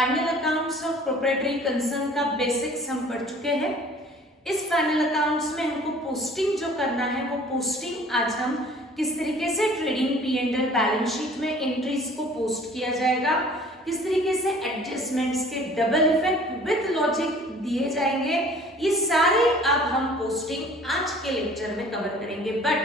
Final accounts of proprietary concern का basics हम पढ़ चुके हैं। इस फाइनल अकाउंट्स में हमको पोस्टिंग जो करना है वो पोस्टिंग आज हम किस तरीके से ट्रेडिंग P&L बैलेंस शीट में एंट्रीज को पोस्ट किया जाएगा, किस तरीके से एडजस्टमेंट्स के डबल इफेक्ट विद लॉजिक दिए जाएंगे, ये सारे अब हम पोस्टिंग आज के लेक्चर में कवर करेंगे। बट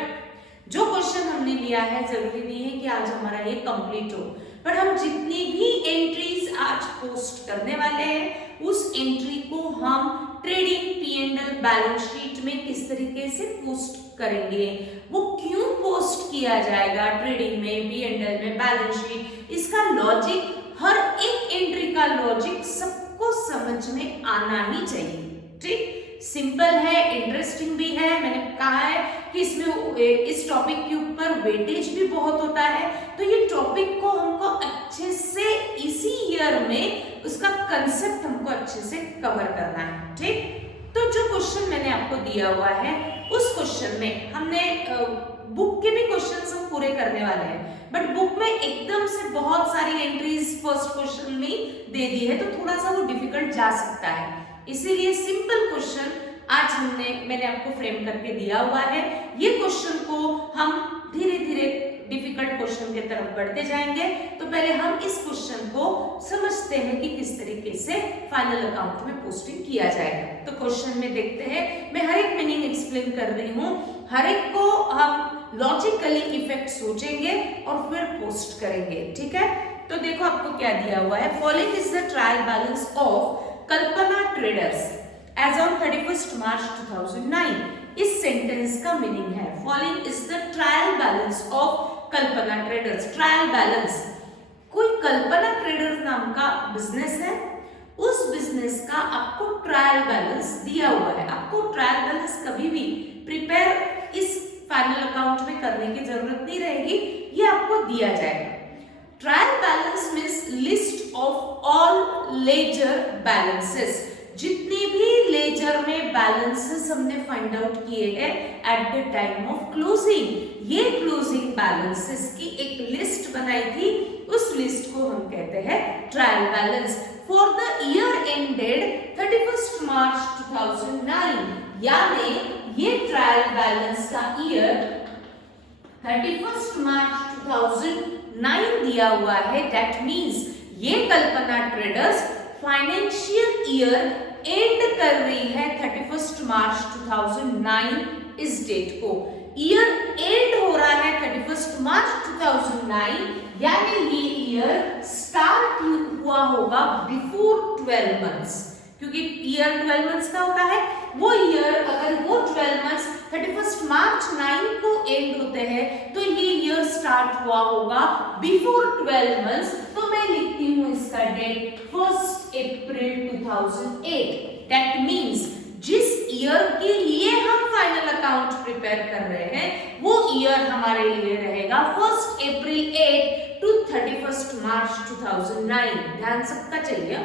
जो क्वेश्चन हमने लिया है जरूरी नहीं है कि आज हमारा ये कंप्लीट हो, पर हम जितनी भी एंट्रीज आज पोस्ट करने वाले हैं उस एंट्री को हम ट्रेडिंग P&L बैलेंस शीट में किस तरीके से पोस्ट करेंगे, वो क्यों पोस्ट किया जाएगा ट्रेडिंग में, P&L में, बैलेंस शीट, इसका लॉजिक, हर एक एंट्री का लॉजिक सबको समझ में आना ही चाहिए। ठीक, सिंपल है, इंटरेस्टिंग भी है। मैंने कहा है कि इसमें इस टॉपिक के ऊपर वेटेज भी बहुत होता है, तो ये टॉपिक को हमको अच्छे से इसी ईयर में उसका कंसेप्ट हमको अच्छे से कवर करना है। ठीक, तो जो क्वेश्चन मैंने आपको दिया हुआ है उस क्वेश्चन में हमने बुक के भी क्वेश्चंस हम पूरे करने वाले हैं, बट बुक में एकदम से बहुत सारी एंट्रीज फर्स्ट क्वेश्चन में दे दी है तो थोड़ा सा वो डिफिकल्ट जा सकता है। इसीलिए सिंपल क्वेश्चन आज मैंने आपको फ्रेम करके दिया हुआ है। ये क्वेश्चन को हम धीरे धीरे डिफिकल्ट क्वेश्चन की तरफ बढ़ते जाएंगे। तो पहले हम इस क्वेश्चन को समझते हैं कि किस तरीके से फाइनल अकाउंट में पोस्टिंग किया जाएगा। तो क्वेश्चन में देखते हैं, मैं हर एक मीनिंग एक्सप्लेन कर रही हूँ, हर एक को हम लॉजिकली इफेक्ट सोचेंगे और फिर पोस्ट करेंगे। ठीक है, तो देखो आपको क्या दिया हुआ है। Following is the trial balance of Kalpana traders as on 31 March 2009। इस सेंटेंस का मीनिंग है following is the trial balance of Kalpana traders. Trial balance, कोई कल्पना ट्रेडर्स नाम का बिजनेस है, उस बिजनेस का आपको ट्रायल बैलेंस दिया हुआ है। आपको ट्रायल बैलेंस कभी भी प्रिपेयर इस फाइनल अकाउंट में करने की जरूरत नहीं रहेगी, ये आपको दिया जाएगा। Trial balance means list of all ledger balances, जितनी भी लेजर में बैलेंसेस हमने फाइंड आउट किए हैं at the time of closing, ये क्लोजिंग बैलेंसेस की एक लिस्ट बनाई थी, उस लिस्ट को हम कहते हैं trial balance for the year ended 31 March 2009। यानी ये ट्रायल बैलेंस का ईयर 31 मार्च 2009 दिया हुआ है। दैट मीन्स ये Kalpana traders financial year and कर रही है 31 मार्च 2009 इस डेट को। ईयर एंड हो रहा है 31 मार्च 2009, यानी ये ईयर स्टार्ट हुआ होगा बिफोर 12 मंथ्स, क्योंकि ईयर 12 मंथ्स का होता है। वो ईयर अगर वो 12 मंथ्स 31 मार्च 9 को एंड होते हैं तो ये ईयर स्टार्ट हुआ होगा बिफोर 12 मंथ्स। तो मैं लिखती हूँ इसका डेट 1 अप्रैल 2008। दैट मीन्स जिस ईयर के लिए हम फाइनल अकाउंट प्रिपेयर कर रहे हैं वो ईयर हमारे लिए रहेगा 1 अप्रैल 8 टू 31 मार्च 2009। ध्यान सबका चाहिए,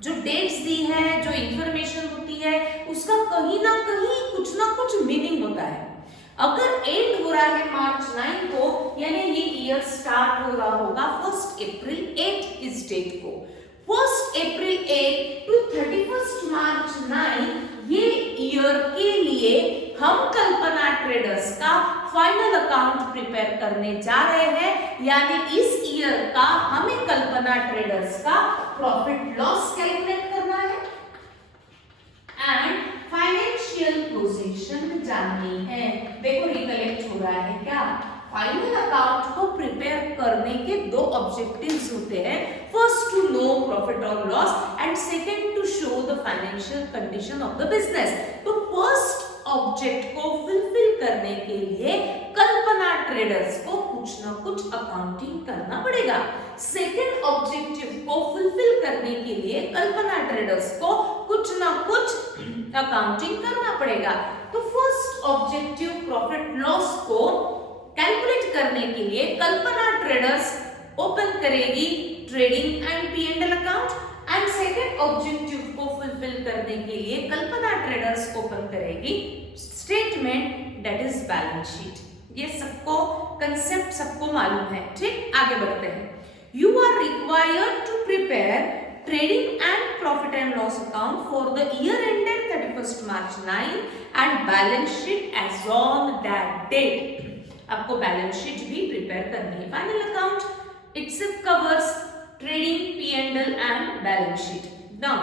जो डेट्स दी है, जो इंफॉर्मेशन होती है, उसका कहीं ना कहीं कुछ ना कुछ मीनिंग होता है। अगर एंड हो रहा है मार्च 9 को, यानी ये ईयर स्टार्ट हो रहा होगा 1 अप्रैल 8 इस डेट को। 1 अप्रैल 8 टू 31 मार्च 9 ये ईयर के लिए हम कल्पना ट्रेडर्स का फाइनल अकाउंट प्रिपेयर करने जा रहे हैं, यानी इस ईयर का हमें कल्पना ट्रेडर्स का प्रॉफिट लॉस कैलकुलेट करना है एंड फाइनेंशियल पोजीशन जाननी है। देखो रिकलेक्ट हो रहा है क्या, फाइनल अकाउंट को प्रिपेयर करने के दो ऑब्जेक्टिव्स होते हैं। फर्स्ट टू नो प्रॉफिट और loss and second to show the financial condition of the business. तो फर्स्ट ऑब्जेक्ट को फुलफिल करने के लिए कल्पना ट्रेडर्स को कुछ ना कुछ अकाउंटिंग करना पड़ेगा। सेकंड ऑब्जेक्टिव को फुलफिल करने के लिए कल्पना ट्रेडर्स को कुछ ना कुछ अकाउंटिंग करना पड़ेगा। तो फर्स्ट ऑब्जेक्टिव प्रॉफिट लॉस को कैलकुलेट करने के लिए कल्पना ट्रेडर्स ओपन करेगी trading and P&L account and second objective को फुलफिल करने के लिए कल्पना ट्रेडर्स ओपन करेगी statement that is balance sheet. ये सबको कंसेप्ट सबको मालूम है। ठीक, आगे बढ़ते हैं। You are required to prepare trading and profit and loss account for the year ended 31st March 9 and balance sheet as on that date. आपको बैलेंस शीट भी प्रिपेयर करनी है. Final account itself covers trading, P&L and balance sheet. Now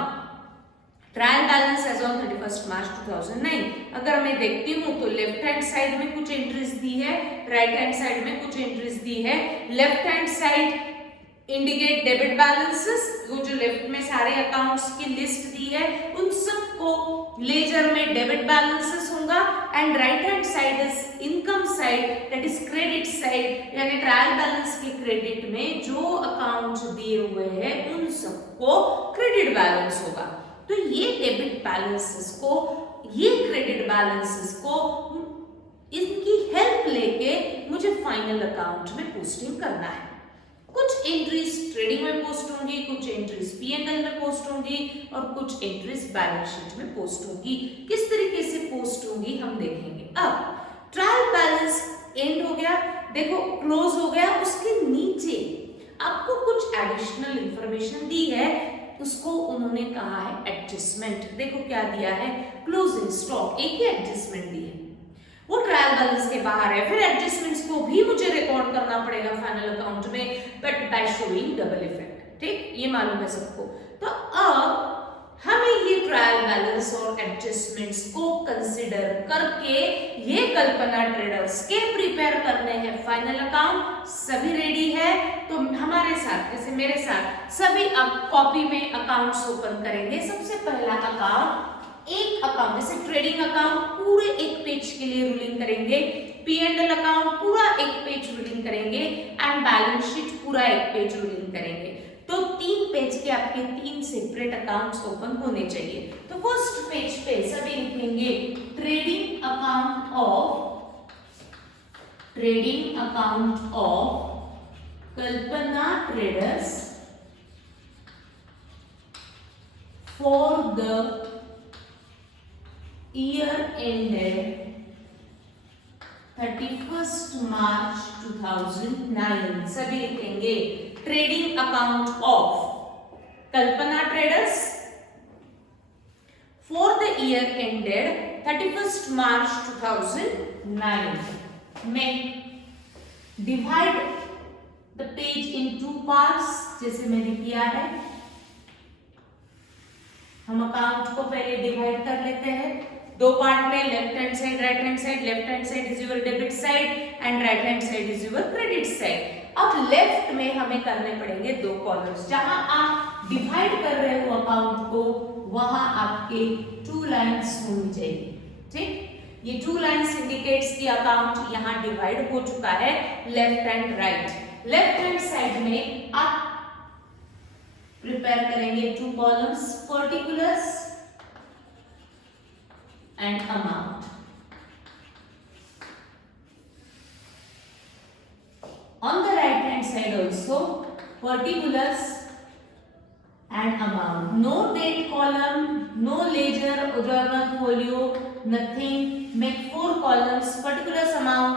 trial balance as on 31st March 2009. अगर मैं देखती हूँ तो left hand side में कुछ एंट्रीज दी है, राइट हैंड साइड में कुछ एंट्रीज दी है. Left hand side indicate debit balances, वो जो लेफ्ट में सारे अकाउंट्स की लिस्ट दी है उन सबको लेजर में डेबिट बैलेंसेस होगा. And right hand side is income side, that is credit side, यानी ट्रायल बैलेंस के क्रेडिट में जो अकाउंट्स दिए हुए हैं उन सबको क्रेडिट बैलेंस होगा. तो ये डेबिट बैलेंसेस को, ये क्रेडिट बैलेंसेस को, इनकी हेल्प लेके मुझे फाइनल अकाउंट में पोस्टिंग करना है. कुछ एंट्रीज ट्रेडिंग में पोस्ट होंगी, कुछ एंट्रीज P&L में पोस्ट होंगी और कुछ एंट्रीज बैलेंस शीट में पोस्ट होंगी. किस तरीके से पोस्ट होंगी हम देखेंगे. अब ट्रायल बैलेंस एंड हो गया, देखो क्लोज हो गया. उसके नीचे आपको कुछ एडिशनल इंफॉर्मेशन दी है, उसको उन्होंने कहा है एडजस्टमेंट. देखो क्या दिया है, क्लोजिंग स्टॉक, एक ही एडजस्टमेंट दी है, वो ट्रायल बैलेंस के बाहर है. फिर एडजस्टमेंट्स को भी मुझे रिकॉर्ड करना पड़ेगा फाइनल अकाउंट में, but by showing double effect. ठीक, ये मालूम है सबको. तो अब हमें ये ट्रायल बैलेंस और एडजस्टमेंट्स को कंसिडर करके ये कल्पना ट्रेडर्स के प्रिपेयर करने हैं फाइनल अकाउंट. सभी रेडी है तो हमारे साथ, जैसे मेरे साथ सभी अब कॉपी में अकाउंट्स ओपन करेंगे. सबसे पहला अकाउंट, एक अकाउंट जैसे ट्रेडिंग अकाउंट पूरे एक पेज के लिए रूलिंग करेंगे, P&L अकाउंट पूरा एक पेज रूलिंग करेंगे एंड बैलेंस शीट पूरा एक पेज रूलिंग करेंगे. तो 3 पेज के आपके 3 सेपरेट अकाउंट्स ओपन होने चाहिए. तो फर्स्ट पेज पे सभी लिखेंगे trading account of Kalpana traders for the year ended 31st March 2009. सभी लिखेंगे trading account of Kalpana traders for the year ended 31st March 2009. मैं divide the page in 2 parts, जैसे मैंने किया है. हम अकाउंट को पहले डिवाइड कर लेते हैं 2 पार्ट में, left hand side, right hand side. Left hand side is your debit side and right hand side is your credit side. अब लेफ्ट में हमें करने पड़ेंगे 2 कॉलम्स. जहां आप डिवाइड कर रहे हो अकाउंट को वहां आपके 2 लाइंस होनी चाहिए. ठीक, ये 2 लाइंस इंडिकेट्स कि अकाउंट यहां डिवाइड हो चुका है left and right. Left hand side में आप प्रिपेयर करेंगे 2 columns, particulars and amount. On the right hand side also particulars and amount. No date column, no ledger or journal folio, nothing. Make 4 columns, particulars amount,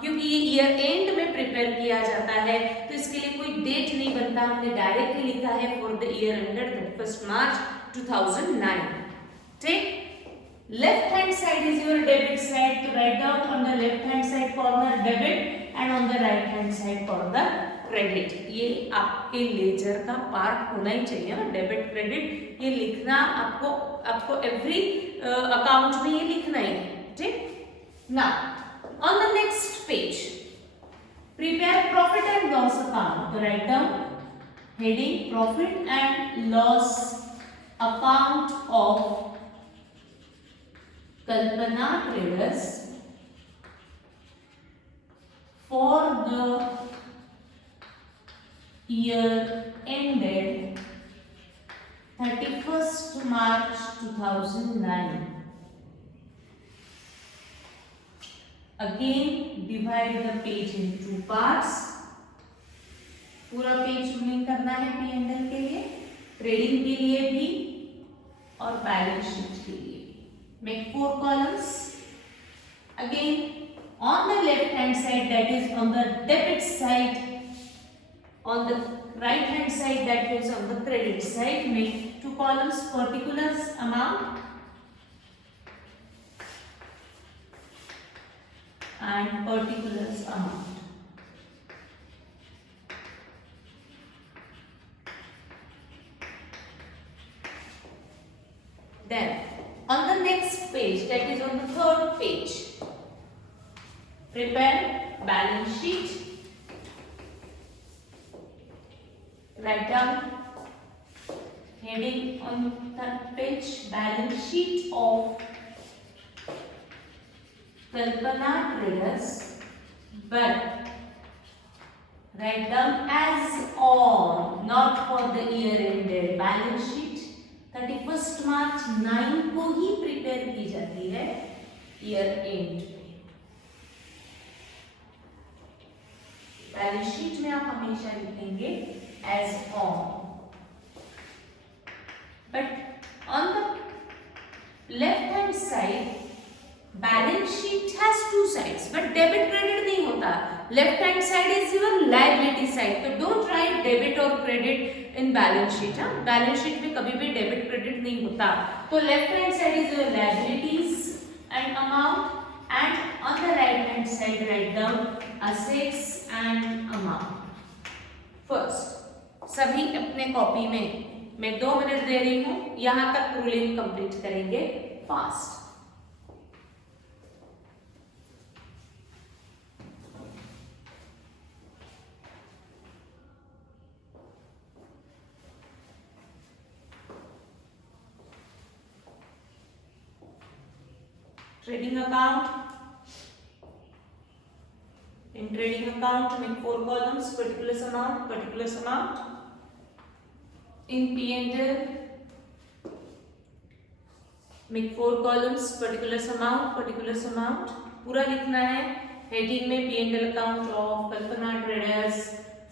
क्योंकि ये year end में prepare किया जाता है तो इसके लिए कोई डेट नहीं बनता. हमने डायरेक्टली लिखा है for the year ended 31st March 2009. ठीक, left hand side is your debit side, to write down on the left hand side corner debit and on the right hand side corner credit. ये आपके laser का part होना ही चाहिए ना, debit credit. ये लिखना आपको एवरी अकाउंट में ये लिखना ही है. ठीक, now on the next page prepare profit and loss account. तो right down heading profit and loss account of Kalpana Traders for the year ended 31st March 2009. Again divide the page in 2 parts. पूरा page ruling करना है P&L के लिए, trading के लिए भी और बैलेंस शीट के लिए. Make 4 columns. Again, on the left hand side, that is on the debit side, on the right hand side, that is on the credit side, make two columns, particulars amount and particulars amount. Then on the next page, that is on the third page, prepare balance sheet. Write down heading on that page, balance sheet of Kalpana Traders, but write down as on, not for the year ended. balance sheet 31st March 9 को ही prepare की जाती है year end में। Balance sheet में आप हमेशा लिखेंगे as on, but on the left hand side balance sheet has two sides, but debit credit नहीं होता। Left hand side is your liability side, तो डोंट राइट डेबिट और credit in balance sheet. Balance sheet में कभी भी debit credit नहीं होता। तो left hand side is your liabilities and amount, and on the right hand side write down assets and amount. First सभी अपने copy में मैं 2 मिनट दे रही हूं, यहां तक रूलिंग कंप्लीट करेंगे fast. Trading account. In trading account, make 4 columns, particulars amount, particulars amount. In P&L, make 4 columns, particulars amount, particulars amount. पूरा लिखना है। Heading में P&L account of Kalpana Traders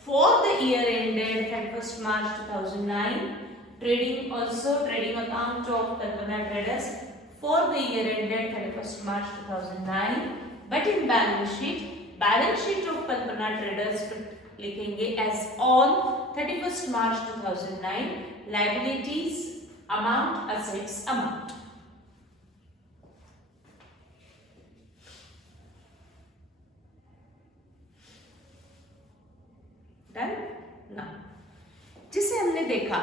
for the year ended 31st March 2009. Trading also trading account of Kalpana Traders for the year ended 31st March 2009, but in balance sheet of Kalpana Traders लिखेंगे as on 31st March 2009, liabilities amount, assets amount. Done? Now, जिसे हमने देखा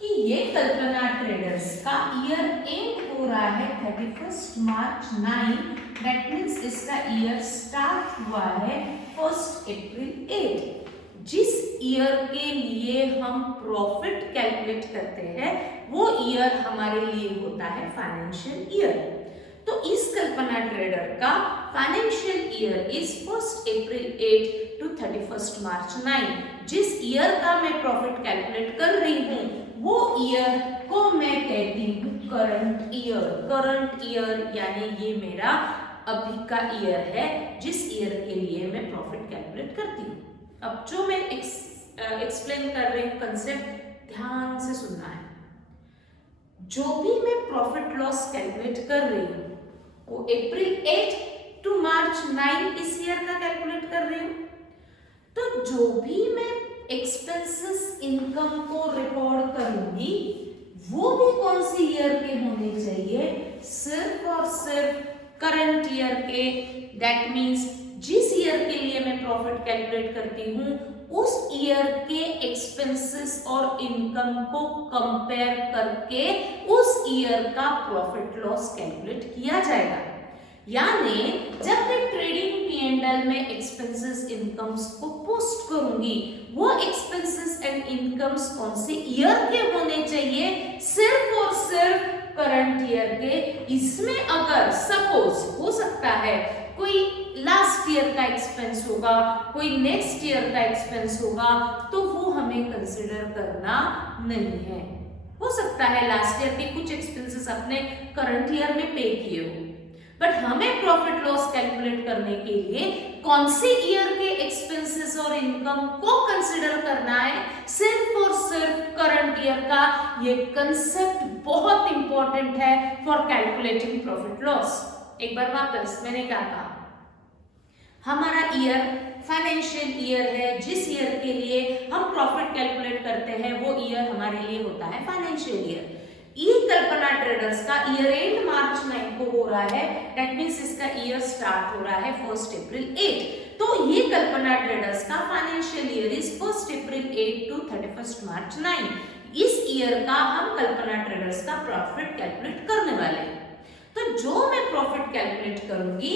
कि ये Kalpana traders का year and हो रहा है 31st मार्च 9, दैट मीन्स इसका ईयर स्टार्ट हुआ है 1 अप्रैल 8। जिस ईयर के लिए हम प्रॉफिट कैलकुलेट करते हैं वो ईयर हमारे लिए होता है फाइनेंशियल ईयर। तो इस कल्पना ट्रेडर का financial year is 1 April 8 to 31st March 9। जिस ईयर का मैं प्रॉफिट कैलकुलेट कर रही हूँ वो ईयर को मैं कहती हूँ करंट ईयर। करंट ईयर यानी ये मेरा अभी का ईयर है जिस ईयर के लिए मैं प्रॉफिट कैलकुलेट करती हूँ। अब जो मैं एक्सप्लेन कर रही हूँ कंसेप्ट ध्यान से सुनना है। जो भी मैं प्रॉफिट लॉस कैलकुलेट कर रही हूँ वो अप्रैल 8 टू मार्च 9 इस ईयर का कैलकुलेट कर रही हूँ। तो जो भी मैं एक्सपेंसेस इनकम को रिकॉर्ड करूंगी वो भी कौन सी ईयर के होने चाहिए, सिर्फ और सिर्फ करंट ईयर के। दैट मींस जिस ईयर के लिए मैं प्रॉफिट कैलकुलेट करती हूँ उस ईयर के एक्सपेंसेस और इनकम को कंपेयर करके उस ईयर का प्रॉफिट लॉस कैलकुलेट किया जाएगा। यानी जब मैं ट्रेडिंग P&L में एक्सपेंसेस इनकम्स को पोस्ट करूंगी वो एक्सपेंसेस एंड इनकम्स कौन से ईयर के होने चाहिए, सिर्फ और सिर्फ करंट ईयर के। इसमें अगर सपोज हो सकता है कोई लास्ट ईयर का एक्सपेंस होगा, कोई नेक्स्ट ईयर का एक्सपेंस होगा, तो वो हमें कंसिडर करना नहीं है। हो सकता है लास्ट ईयर के कुछ एक्सपेंसेस अपने करंट ईयर में पे किए हो, बट हमें प्रॉफिट लॉस कैलकुलेट करने के लिए कौन से ईयर के एक्सपेंसेस और इनकम को कंसिडर करना है, सिर्फ और सिर्फ करंट ईयर का। ये कंसेप्ट बहुत इंपॉर्टेंट है फॉर कैलकुलेटिंग प्रॉफिट लॉस। एक बार वापस मैंने क्या कहा, हमारा ईयर फाइनेंशियल ईयर है, जिस ईयर के लिए हम प्रॉफिट कैलकुलेट करते हैं वो ईयर हमारे लिए होता है फाइनेंशियल ईयर। ई कल्पना ट्रेडर्स का ईयर एंड मार्च 9 को हो रहा है, दैट मींस इसका ईयर स्टार्ट हो रहा है 1 अप्रैल 8। तो ये कल्पना ट्रेडर्स का financial year is 1 April 8 to 31 March 9। इस ईयर का हम कल्पना ट्रेडर्स का प्रॉफिट कैलकुलेट करने वाले हैं। तो जो मैं प्रॉफिट कैलकुलेट करूंगी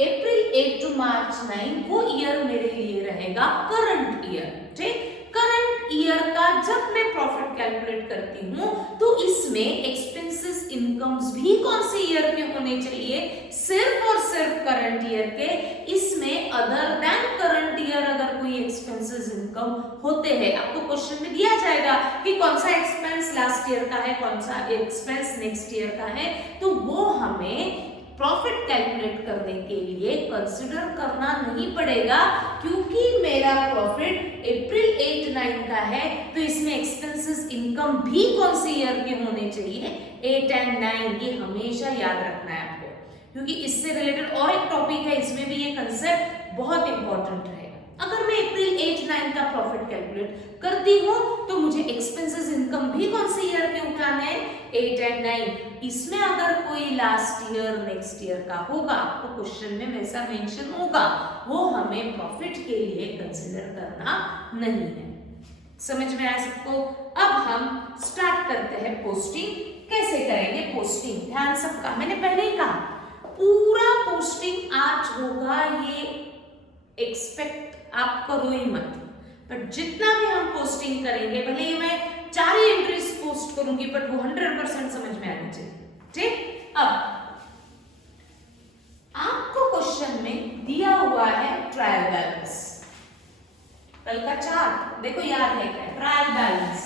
अप्रैल 8 टू मार्च 9, वो ईयर मेरे लिए रहेगा करंट ईयर। ठीक, करंट ईयर का जब मैं प्रॉफिट कैलकुलेट करती हूँ तो इसमें एक्सपेंसेस इनकम्स भी कौन से ईयर के होने चाहिए, सिर्फ और सिर्फ करंट ईयर के। इसमें अदर देन करंट ईयर अगर कोई एक्सपेंसेस इनकम होते हैं, आपको क्वेश्चन में दिया जाएगा कि कौन सा एक्सपेंस लास्ट ईयर का है, कौन सा एक्सपेंस नेक्स्ट ईयर का है, तो वो हमें प्रॉफिट कैलकुलेट करने के लिए कंसीडर करना नहीं पड़ेगा, क्योंकि मेरा प्रॉफिट अप्रैल 8-9 का है। तो इसमें एक्सपेंसेस इनकम भी कौन से ईयर के होने चाहिए, 8 और 9। ये हमेशा याद रखना है आपको, क्योंकि इससे रिलेटेड और एक टॉपिक है, इसमें भी ये कंसेप्ट बहुत इंपॉर्टेंट रहेगा। अगर मैं अप्रैल 8-9 का प्रॉफिट कैलकुलेट करती हूँ तो मुझे एक्सपेंसेस इनकम भी कौन से ईयर के उठाने हैं, 8 और 9। इसमें अगर कोई लास्ट ईयर नेक्स्ट ईयर का होगा, आपको क्वेश्चन में वैसा मेंशन होगा, वो हमें प्रॉफिट के लिए कंसीडर करना नहीं है। समझ में आया सबको? अब हम स्टार्ट करते हैं पोस्टिंग। कैसे करेंगे पोस्टिंग, ध्यान सबका, मैंने पहले ही कहा पूरा पोस्टिंग आज होगा, ये एक्सपेक्ट आप करो ही मत। बट जितना भी हम पोस्टिंग करेंगे, भले ही मैं 4 ही एंट्रीज पोस्ट करूंगी, बट वो 100% समझ में आनी चाहिए। ठीक, अब आपको क्वेश्चन में दिया हुआ है ट्रायल बैलेंस, कल का चार्ट देखो, याद है क्या, ट्रायल बैलेंस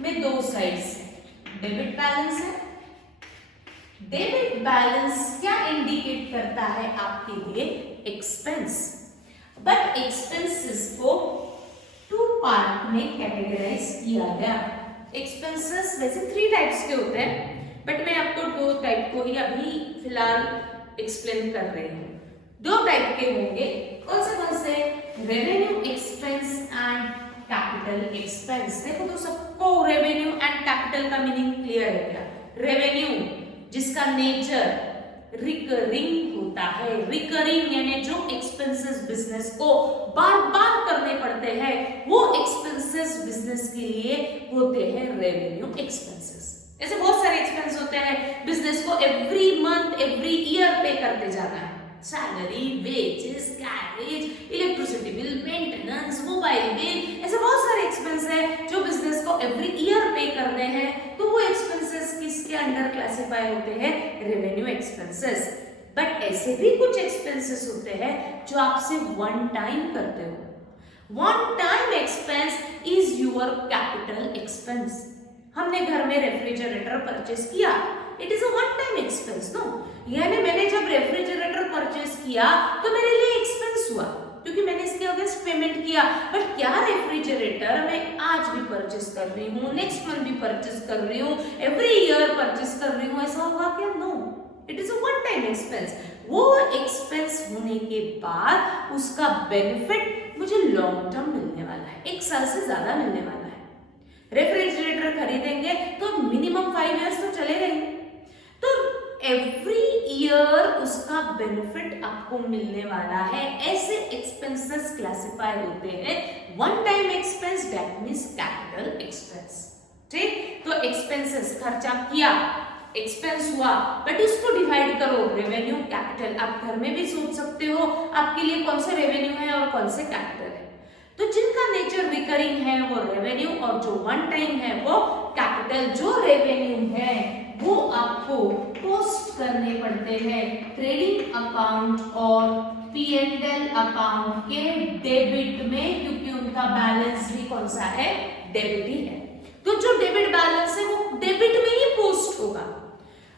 में 2 साइड्स डेबिट बैलेंस है। डेबिट बैलेंस क्या इंडिकेट करता है आपके लिए, एक्सपेंस। बट एक्सपेंसेस को 2 पार्ट में कैटेगराइज किया गया। एक्सपेंसेस वैसे 3 टाइप्स के होते हैं, बट मैं आपको 2 टाइप को ही अभी फिलहाल एक्सप्लेन कर रही हूँ। 2 टाइप के होंगे, कौन से, revenue expense and capital expense. देखो तो सबको रेवेन्यू एंड कैपिटल का मीनिंग क्लियर है क्या? रेवेन्यू जिसका नेचर रिकरिंग होता है, रिकरिंग यानी जो एक्सपेंसेस बिजनेस को बार बार करने पड़ते हैं, वो एक्सपेंसेस बिजनेस के लिए होते हैं रेवेन्यू एक्सपेंसेस। ऐसे बहुत सारे एक्सपेंस होते हैं बिजनेस को एवरी मंथ एवरी ईयर पे करते जाना है, salary, wages, carriage, electricity bill, maintenance, mobile bill, ऐसे बहुत सारे एक्सपेंस है जो बिजनेस को एवरी ईयर पे करने हैं। तो वो एक्सपेंसेस किसके अंडर क्लासिफाई होते हैं, रेवेन्यू एक्सपेंसेस। बट ऐसे भी कुछ एक्सपेंसेस होते हैं जो आपसे वन टाइम करते हो। One time expense is your capital expense. हमने घर में रेफ्रिजरेटर परचेस किया, it is a one time expense, no? यानी मैंने जब रेफ्रिजरेटर परचेस किया तो मेरे लिए एक्सपेंस हुआ, क्योंकि मैंने इसके अगेंस्ट पेमेंट किया। बट क्या रेफ्रिजरेटर मैं आज भी परचेस कर रही हूँ, नेक्स्ट मंथ भी परचेस कर रही हूँ, एवरी ईयर परचेस कर रही हूँ, ऐसा होगा क्या? No, it is a one time expense. वो एक्सपेंस होने के बाद उसका बेनिफिट मुझे लॉन्ग टर्म मिलने वाला है, 1 साल से ज्यादा मिलने वाला है। रेफ्रिजरेटर खरीदेंगे तो मिनिमम 5 इयर्स तो चलेगा ही, तो एवरी ईयर उसका बेनिफिट आपको मिलने वाला है। ऐसे एक्सपेंसेस क्लासिफाई होते हैं one time expense, that means capital expense. ठीक, तो एक्सपेंसेस खर्चा किया, एक्सपेंस हुआ, बट उसको डिवाइड करो रेवेन्यू कैपिटल। आप घर में भी सोच सकते हो आपके लिए कौन सा रेवेन्यू है और कौन से कैपिटल है। तो जिनका नेचर रिकरिंग है वो रेवेन्यू, और जो वन टाइम है वो कैपिटल। जो रेवेन्यू है वो आपको पोस्ट करने पड़ते हैं ट्रेडिंग अकाउंट और P&L अकाउंट के डेबिट में, क्योंकि उनका बैलेंस भी कौन सा है, डेबिट ही है। तो जो डेबिट बैलेंस है वो डेबिट में ही पोस्ट होगा।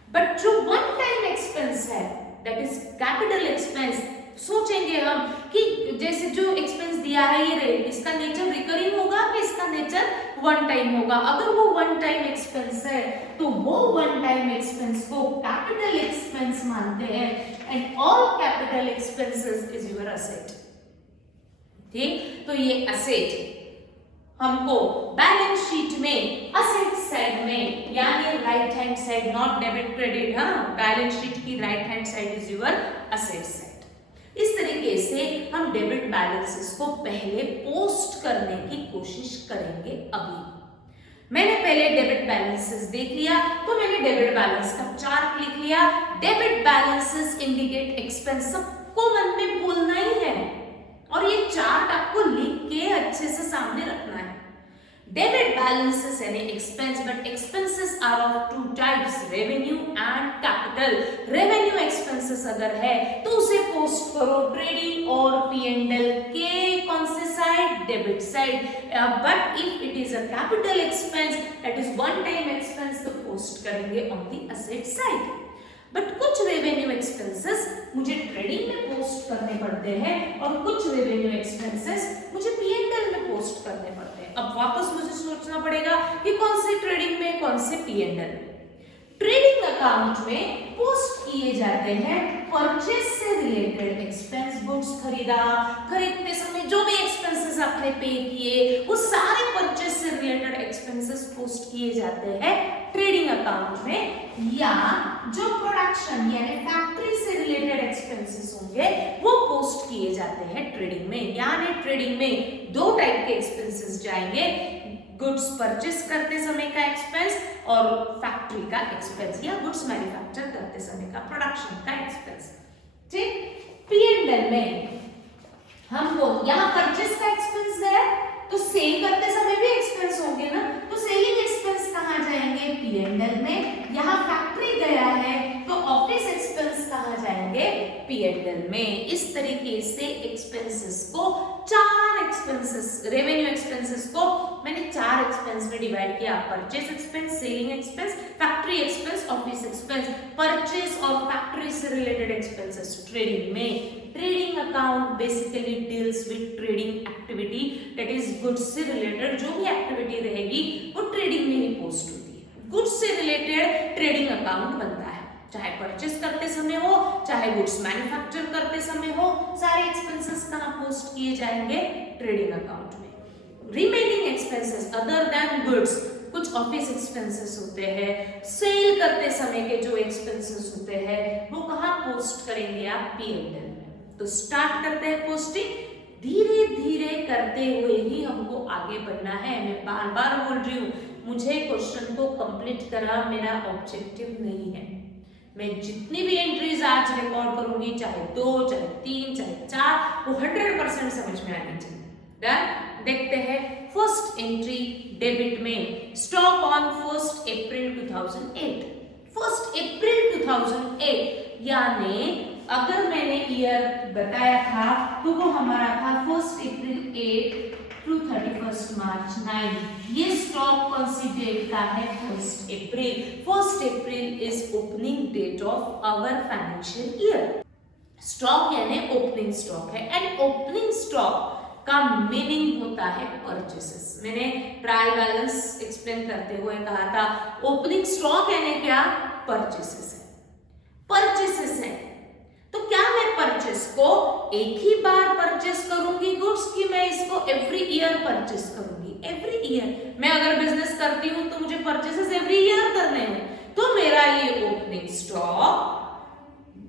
बट जो वन टाइम एक्सपेंस है दैट इज कैपिटल एक्सपेंस, सोचेंगे हम कि जैसे जो एक्सपेंस दिया है ये इसका नेचर रिकरिंग होगा कि इसका नेचर वन टाइम होगा। अगर वो वन टाइम एक्सपेंस है तो वो वन टाइम एक्सपेंस को कैपिटल एक्सपेंस मानते हैं and all capital expenses is your asset. ठीक, तो ये असेट हमको बैलेंस शीट में असेट साइड में यानी right hand side, not debit credit, हाँ, बैलेंस शीट की right hand side is your asset side. इस तरीके से हम डेबिट बैलेंसेस को पहले पोस्ट करने की कोशिश करेंगे। अभी मैंने पहले डेबिट बैलेंसेस देख लिया, तो मैंने डेबिट बैलेंस का चार्ट लिख लिया। डेबिट बैलेंसेस इंडिकेट एक्सपेंस, सबको मन में बोलना ही है और ये चार्ट आपको लिख के अच्छे से सामने रखना है। डेबिट बैलेंसेस यानी expense, but expenses are of two types, revenue and capital. Revenue expenses अगर है तो उसे पोस्ट करो ट्रेडिंग और P&L के कौन से side, debit side. But if it is a capital expense, that is one time expense, तो पोस्ट करेंगे on the asset side. But कुछ रेवेन्यू एक्सपेंसेस मुझे ट्रेडिंग में पोस्ट करने पड़ते हैं और कुछ रेवेन्यू एक्सपेंसेस मुझे P&L में पोस्ट करने पड़ते हैं। अब वापस मुझे सोचना पड़ेगा कि कौन से ट्रेडिंग में, कौन से P&L में। ट्रेडिंग अकाउंट में पोस्ट किए जाते हैं परचेज से रिलेटेड एक्सपेंस, गुड्स खरीदते समय जो भी एक्सपेंसेस आपने पे किए वो सारे परचेज से रिलेटेड एक्सपेंसेस पोस्ट किए जाते हैं ट्रेडिंग अकाउंट में। या जो प्रोडक्शन यानी फैक्ट्री से रिलेटेड एक्सपेंसेस होंगे वो पोस्ट किए जाते हैं ट्रेडिंग में। यानी ट्रेडिंग में दो टाइप के एक्सपेंसेस जाएंगे, गुड्स परचेस करते समय का एक्सपेंस और फैक्ट्री का एक्सपेंस या गुड्स मैन्युफैक्चर करते समय का, प्रोडक्शन का एक्सपेंस। ठीक, P&L में हमको यहाँ परचेस का एक्सपेंस है तो सेल करते समय भी एक्सपेंस होंगे ना, तो सेलिंग एक्सपेंस कहाँ जाएंगे, P&L में। यहाँ फैक्ट्री गया है तो ऑफिस एक्सपेंस कहाँ जाएंगे, P&L में। इस तरीके से एक्सपेंसेस को चार एक्सपेंसेस, रेवेन्यू एक्सपेंसेस को मैंने चार एक्सपेंस में डिवाइड किया, purchase expense, selling expense, factory expense, office expense. Purchase और फैक्ट्री से रिलेटेड एक्सपेंसेस ट्रेडिंग में। Trading account basically deals with trading activity, that is goods से रिलेटेड जो भी एक्टिविटी रहेगी वो ट्रेडिंग में ही पोस्ट होती है। गुड्स से रिलेटेड ट्रेडिंग अकाउंट बनता है, चाहे परचेस करते समय हो, चाहे गुड्स मैन्युफैक्चर करते समय हो, सारे एक्सपेंसेस कहाँ पोस्ट किए जाएंगे, ट्रेडिंग अकाउंट में। Remaining expenses other than goods, कुछ ऑफिस एक्सपेंसेस होते हैं, सेल करते समय के जो एक्सपेंसेस होते हैं वो कहाँ पोस्ट करेंगे आप, P&L में। तो स्टार्ट करते हैं पोस्टिंग, धीरे धीरे करते हुए ही हमको आगे बढ़ना है। मैं बार बार बोल रही हूँ, मुझे क्वेश्चन को कंप्लीट करना मेरा ऑब्जेक्टिव नहीं है। मैं जितनी भी एंट्रीज आज रिकॉर्ड करूंगी, चाहे 2, चाहे 3, चाहे 4, वो 100% समझ में आनी चाहिए। डन, देखते हैं फर्स्ट एंट्री डेबिट में, स्टॉक ऑन 1 अप्रैल 2008। 1 अप्रैल 2008 यानी अगर मैंने ईयर बताया था तो वो हमारा था 1 अप्रैल 8 टू 31 मार्च 9। ये स्टॉक कौन सी डेट का है, 1 April. 1 April is opening date of our financial year. Stock यानी ओपनिंग स्टॉक है एंड ओपनिंग स्टॉक का मीनिंग होता है परचेसेस। मैंने ट्रायल बैलेंस एक्सप्लेन करते हुए कहा था ओपनिंग स्टॉक यानी क्या, परचेसेस है। परचेसेस है तो क्या मैं परचेस को एक ही बार परचेस करूंगी गुड्स की मैं इसको एवरी ईयर परचेस करूंगी। एवरी ईयर मैं अगर बिजनेस करती हूं तो मुझे परचेसेस एवरी ईयर करने हैं, तो मेरा ये ओपनिंग स्टॉक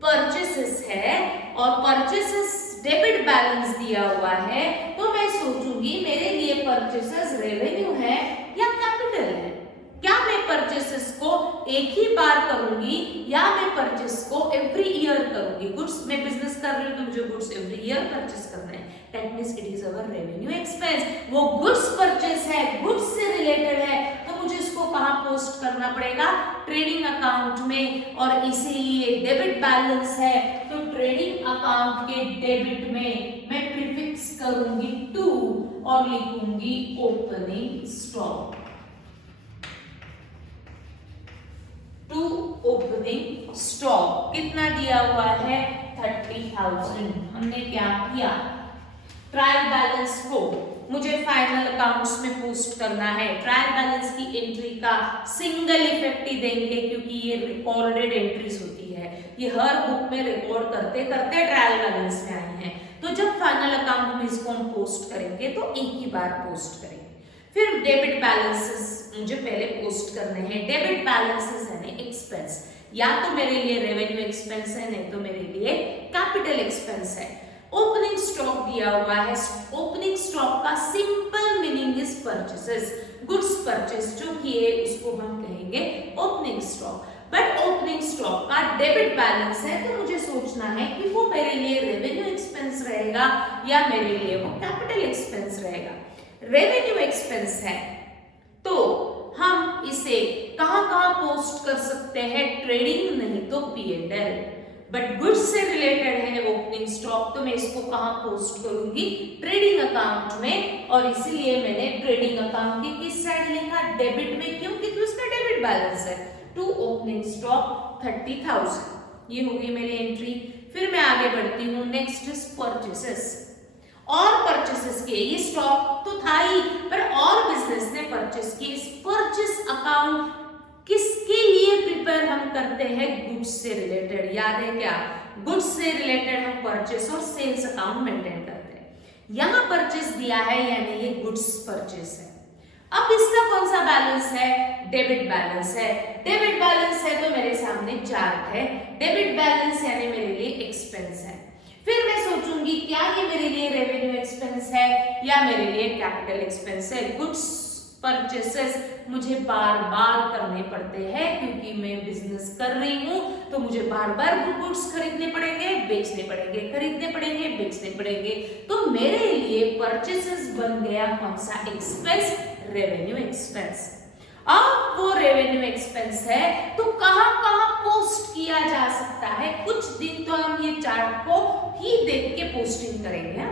परचेसेस है और परचेसेस डेबिट बैलेंस दिया हुआ है, तो मैं सोचूंगी मेरे लिए परचेसेस रेवेन्यू है या कैपिटल है। क्या मैं परचेसेस को एक ही बार करूंगी या मैं परचेस को एवरी ईयर करूंगी। गुड्स में बिजनेस कर रही हूं तो मुझे गुड्स एवरी ईयर परचेस करना है, that means it is our revenue expense. वो गुड्स परचेस है, गुड्स से रिलेटेड है, तो मुझे इसको कहां पोस्ट करना पड़ेगा, ट्रेडिंग अकाउंट में। और इसीलिए डेबिट बैलेंस है तो ट्रेडिंग अकाउंट के डेबिट में मैं प्रीफिक्स करूंगी टू और लिखूंगी opening stock. To opening stock कितना दिया हुआ है, 30,000। हमने क्या किया, ट्रायल बैलेंस को मुझे फाइनल अकाउंट्स में पोस्ट करना है। ट्रायल बैलेंस की एंट्री का सिंगल इफेक्ट ही देंगे क्योंकि ये रिकॉर्डेड एंट्रीज होती है, ये हर बुक में रिकॉर्ड करते करते ट्रायल बैलेंस में आए हैं। तो जब फाइनल अकाउंट में इसको हम पोस्ट करेंगे तो एक ही बार पोस्ट करेंगे। फिर डेबिट बैलेंसेस मुझे पहले पोस्ट करने हैं। डेबिट बैलेंसेस यानी एक्सपेंस, या तो मेरे लिए रेवेन्यू एक्सपेंस है, नहीं तो मेरे लिए कैपिटल एक्सपेंस है। ओपनिंग स्टॉक दिया हुआ है। ओपनिंग स्टॉक का simple meaning is purchases, goods purchase जो किए उसको हम कहेंगे opening stock. But opening stock का डेबिट बैलेंस है तो मुझे सोचना है कि वो मेरे लिए रेवेन्यू एक्सपेंस रहेगा या मेरे लिए वो कैपिटल एक्सपेंस रहेगा। रेवेन्यू एक्सपेंस है तो हम इसे कहां पोस्ट कर सकते हैं, ट्रेडिंग नहीं तो P&L। बट गुड्स से रिलेटेड है ओपनिंग स्टॉक तो मैं इसको कहां पोस्ट करूंगी, ट्रेडिंग अकाउंट में। और इसीलिए मैंने ट्रेडिंग अकाउंट की किस साइड लिखा, डेबिट में, क्यों, क्योंकि उसका डेबिट बैलेंस है। टू ओपनिंग स्टॉक 30,000, ये होगी मेरी एंट्री। फिर मैं आगे बढ़ती हूँ, नेक्स्ट इज परचेसेस। और परचेसेस के, ये स्टॉक तो था ही पर और बिजनेस ने परचेस की। इस परचेस अकाउंट किसके लिए प्रिपेयर हम करते हैं, गुड्स से रिलेटेड। याद है क्या, गुड्स से रिलेटेड हम परचेस और सेल्स अकाउंट मेंटेन करते हैं। यहां परचेस दिया है यानी ये गुड्स परचेस है। अब इसका कौन सा बैलेंस है, डेबिट बैलेंस है। डेबिट बैलेंस है तो मेरे सामने चार्ट है, डेबिट बैलेंस यानी मेरे लिए एक्सपेंस है। फिर मैं सोचूंगी क्या ये मेरे लिए रेवेन्यू एक्सपेंस है या मेरे लिए कैपिटल एक्सपेंस है। गुड्स परचेसेस मुझे बार बार करने पड़ते हैं क्योंकि मैं बिजनेस कर रही हूं तो मुझे बार बार गुड्स खरीदने पड़ेंगे, बेचने पड़ेंगे, खरीदने पड़ेंगे, बेचने पड़ेंगे। तो मेरे लिए परचेसेस बन गया कौन सा एक्सपेंस, रेवेन्यू एक्सपेंस। अब वो रेवेन्यू एक्सपेंस है तो कहां पोस्ट किया जा सकता है, कुछ दिन तो हम ये चार्ट को ही देख के पोस्टिंग करेंगे।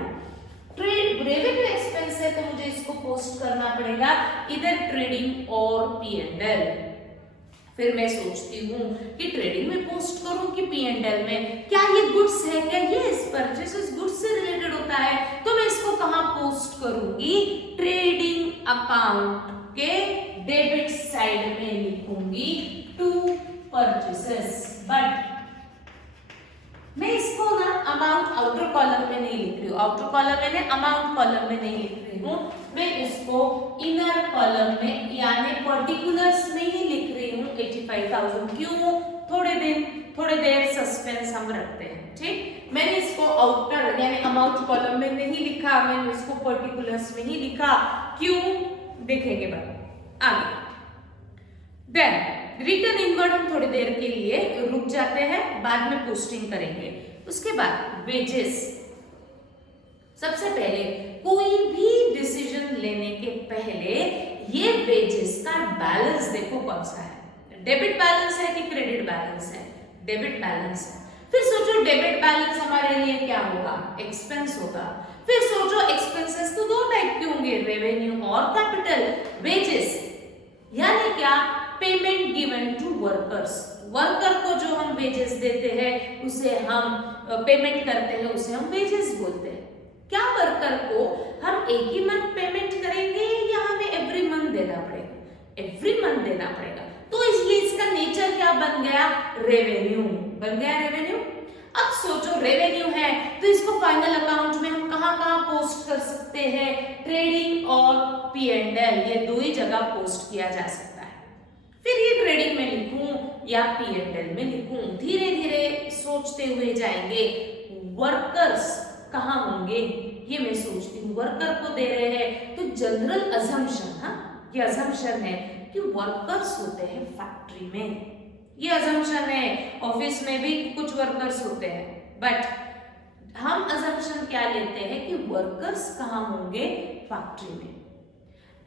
ट्रेड रेवेन्यू एक्सपेंस है तो मुझे इसको पोस्ट करना पड़ेगा इधर ट्रेडिंग और P&L। फिर मैं सोचती हूँ कि ट्रेडिंग में पोस्ट करूं कि P&L में, क्या ये गुड्स है, क्या ये इस परचेसेस गुड्स से रिलेटेड होता है, तो मैं इसको कहां पोस्ट करूंगी, ट्रेडिंग अकाउंट के डेबिट साइड में लिखूंगी टू परचेसेस। बट मैं इसको ना अमाउंट आउटर कॉलम में नहीं लिख रही हूँ, आउटर कॉलम में अमाउंट कॉलम में नहीं लिख रही हूँ, मैं इसको इनर कॉलम में यानी पर्टिकुलर्स में ही लिख रही हूँ 85,000। क्यों, थोड़े देर सस्पेंस हम रखते हैं, ठीक। मैंने इसको आउटर यानी अमाउंट कॉलम में नहीं लिखा, मैंने इसको पर्टिकुलर्स में ही लिखा। क्यों, देखेंगे बाद आगे। देन रिटर्न इनवर्ड हम थोड़ी देर के लिए रुक जाते हैं, बाद में पोस्टिंग करेंगे। उसके बाद वेजेस। सबसे पहले कोई भी डिसीजन लेने के पहले ये वेजेस का बैलेंस देखो कौन सा है, डेबिट बैलेंस है कि क्रेडिट बैलेंस है, डेबिट बैलेंस है। फिर सोचो डेबिट बैलेंस हमारे लिए क्या होगा, एक्सपेंस होगा। फिर सोचो एक्सपेंसेस तो दो टाइप के होंगे, रेवेन्यू और कैपिटल। वेजेस यानी क्या, payment given to workers. Worker को जो हम वेजेस देते हैं उसे हम पेमेंट करते हैं, उसे हम वेजेस बोलते हैं। क्या वर्कर को हम एक ही मंथ पेमेंट करेंगे या हमें एवरी मंथ देना पड़ेगा, एवरी मंथ देना पड़ेगा। तो इसलिए इसका नेचर क्या बन गया, रेवेन्यू बन गया, रेवेन्यू। अब सोचो रेवेन्यू है तो इसको फाइनल अकाउंट में हम कहां पोस्ट कर सकते हैं, ट्रेडिंग और P&L, ये दो ही जगह पोस्ट किया जा सकता है। फिर ये ट्रेडिंग में लिखूं या P&L में लिखूं, धीरे धीरे सोचते हुए जाएंगे। वर्कर्स कहाँ होंगे ये मैं सोचती हूँ, वर्कर को दे रहे हैं तो जनरल अजम्पशन, हाँ ये अजम्पशन है कि वर्कर्स होते हैं फैक्ट्री में, ये अजम्पशन है। ऑफिस में भी कुछ वर्कर्स होते हैं, बट हम अजम्पशन क्या लेते हैं कि वर्कर्स कहाँ होंगे, फैक्ट्री में।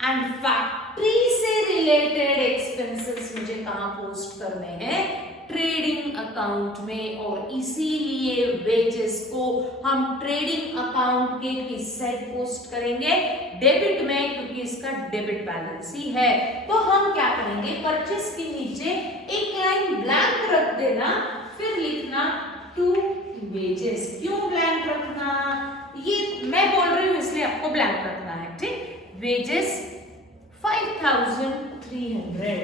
एंड फैक्ट्री से रिलेटेड एक्सपेंसेस मुझे कहां पोस्ट करने हैं, ट्रेडिंग अकाउंट में। और इसीलिए वेजेस को हम ट्रेडिंग अकाउंट के किस साइड पोस्ट करेंगे, डेबिट में, क्योंकि इसका डेबिट बैलेंस ही है। तो हम क्या करेंगे, परचेस के नीचे एक लाइन ब्लैंक रख देना, फिर लिखना टू वेजेस। क्यों ब्लैंक रखना, ये मैं बोल रही हूं इसलिए आपको ब्लैंक रखना है, ठीक। वेजेस 5,300।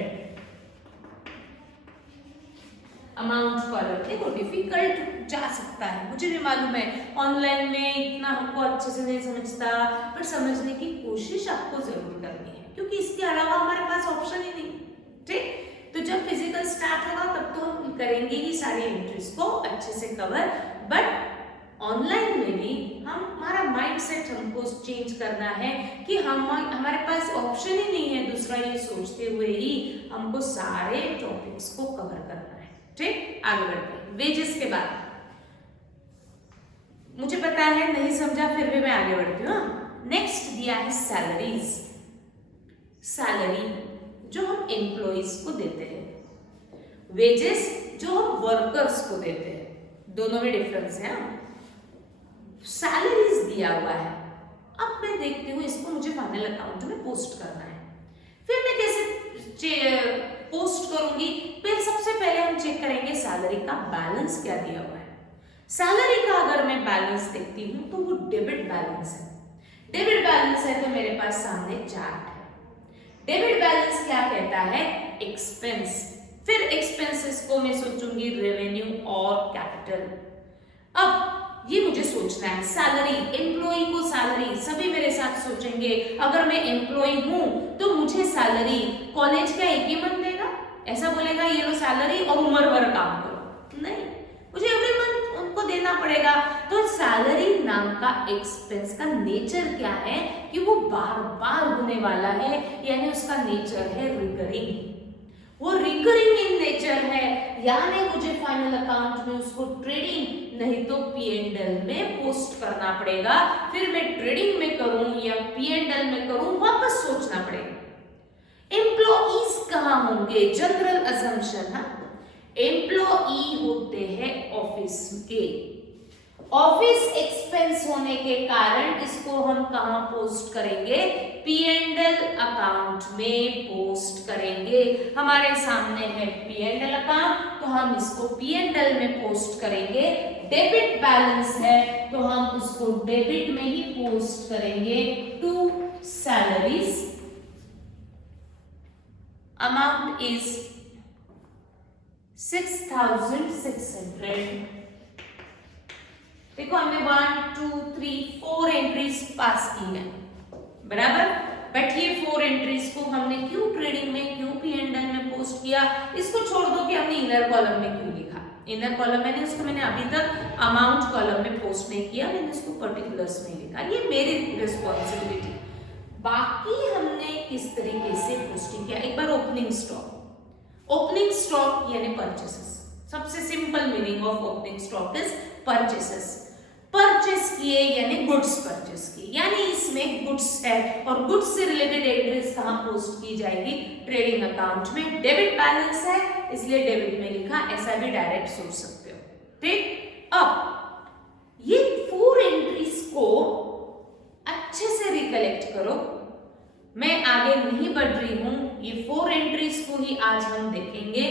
Amount column. देखो डिफिकल्ट जा सकता है, मुझे भी मालूम है, ऑनलाइन में इतना हमको अच्छे से नहीं समझता, पर समझने की कोशिश आपको जरूर करनी है, क्योंकि इसके अलावा हमारे पास ऑप्शन ही नहीं। ठीक, तो जब फिजिकल स्टार्ट होगा तब तो हम करेंगे ही सारी एंट्रीज को अच्छे से कवर, बट ऑनलाइन में भी हमारा माइंडसेट हमको चेंज करना है कि हमारे पास ऑप्शन ही नहीं है दूसरा, ये सोचते हुए ही हमको सारे टॉपिक्स को कवर करना है। ठीक, आगे बढ़ते हैं। वेजेस के बाद मुझे पता है नहीं समझा, फिर भी मैं आगे बढ़ती हूँ। नेक्स्ट दिया है सैलरीज। सैलरी जो हम एम्प्लॉइज को देते हैं, वेजेस जो हम वर्कर्स को देते हैं, दोनों में डिफरेंस है। सैलरीज दिया हुआ है, अब मैं देखती हूँ इसको मुझे फाइनल अकाउंट में पोस्ट करना है। फिर मैं कैसे पोस्ट करूंगी? फिर सबसे पहले हम चेक करेंगे सैलरी का बैलेंस क्या दिया हुआ है। सैलरी का अगर मैं बैलेंस देखती हूँ तो वो डेबिट बैलेंस है। डेबिट बैलेंस है तो मेरे पास सामने चार्ट है। डेबिट बैलेंस क्या कहता है? एक्सपेंस। फिर एक्सपेंसेस को मैं सोचूंगी रेवेन्यू और कैपिटल। अब ये मुझे सोचना है, सैलरी, एम्प्लॉय को सैलरी, सभी मेरे साथ सोचेंगे। अगर मैं एम्प्लॉय हूं तो मुझे सैलरी, कॉलेज का एक ही मंथ देगा? ऐसा बोलेगा ये लो सैलरी और उम्र भर काम करो? नहीं, मुझे एवरी मंथ उनको देना पड़ेगा। तो सैलरी नाम का एक्सपेंस का नेचर क्या है कि वो बार बार होने वाला है, यानी उसका नेचर है रिकरिंग। वो रिकरिंग इन नेचर है, यानी मुझे फाइनल अकाउंट में उसको ट्रेडिंग नहीं तो P&L में पोस्ट करना पड़ेगा। फिर मैं ट्रेडिंग में करूं या P&L में करूं, वापस सोचना पड़ेगा। एम्प्लॉइज कहां होंगे? जनरल असम्पशन है, एम्प्लॉई होते हैं ऑफिस के। ऑफिस एक्सपेंस होने के कारण इसको हम कहां पोस्ट करेंगे? P&L अकाउंट में पोस्ट करेंगे। हमारे सामने है P&L अकाउंट, तो हम इसको P&L में पोस्ट करेंगे। डेबिट बैलेंस है तो हम उसको डेबिट में ही पोस्ट करेंगे टू सैलरीज। Amount is 6,600। देखो हमने 1 2 3 4 एंट्रीज पास की है, बराबर। बट ये 4 एंट्रीज को हमने क्यों ट्रेडिंग में, क्यों P&L में पोस्ट किया? इसको छोड़ दो कि हमने इनर कॉलम में क्यों लिखा। इनर कॉलम मैंने अभी तक अमाउंट कॉलम में पोस्ट नहीं किया, मैंने इसको पर्टिकुलर्स में लिखा, ये मेरी रिस्पॉन्सिबिलिटी। बाकी हमने किस तरीके से पोस्टिंग किया? एक बार ओपनिंग स्टॉक। ओपनिंग स्टॉक यानी परचेसेस। सबसे simple meaning of opening stock is purchases. Purchase किए यानी गुड्स परचेस की, यानी इसमें गुड्स है और गुड्स से रिलेटेड एंट्रीज कहां पोस्ट की जाएगी? ट्रेडिंग अकाउंट में। डेबिट बैलेंस है इसलिए डेबिट में लिखा, ऐसा भी डायरेक्ट सोच सकते हो। ठीक, अब ये 4 एंट्रीज को अच्छे से रिकलेक्ट करो। मैं आगे नहीं बढ़ रही हूं, ये 4 एंट्रीज को ही आज हम देखेंगे।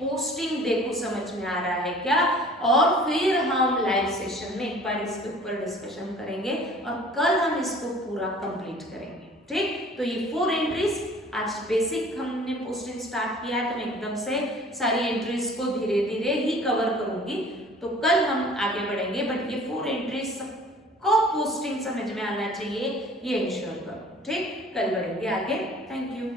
पोस्टिंग देखो समझ में आ रहा है क्या? और फिर हम लाइव सेशन में एक बार इसके ऊपर डिस्कशन करेंगे और कल हम इसको पूरा कंप्लीट करेंगे। ठीक, तो ये 4 एंट्रीज आज बेसिक हमने पोस्टिंग स्टार्ट किया है, तो मैं एकदम से सारी एंट्रीज को धीरे धीरे ही कवर करूंगी, तो कल हम आगे बढ़ेंगे। बट ये 4 एंट्रीज को पोस्टिंग समझ में आना चाहिए, ये इंश्योर करो। ठीक, कल बढ़ेंगे आगे। Thank you.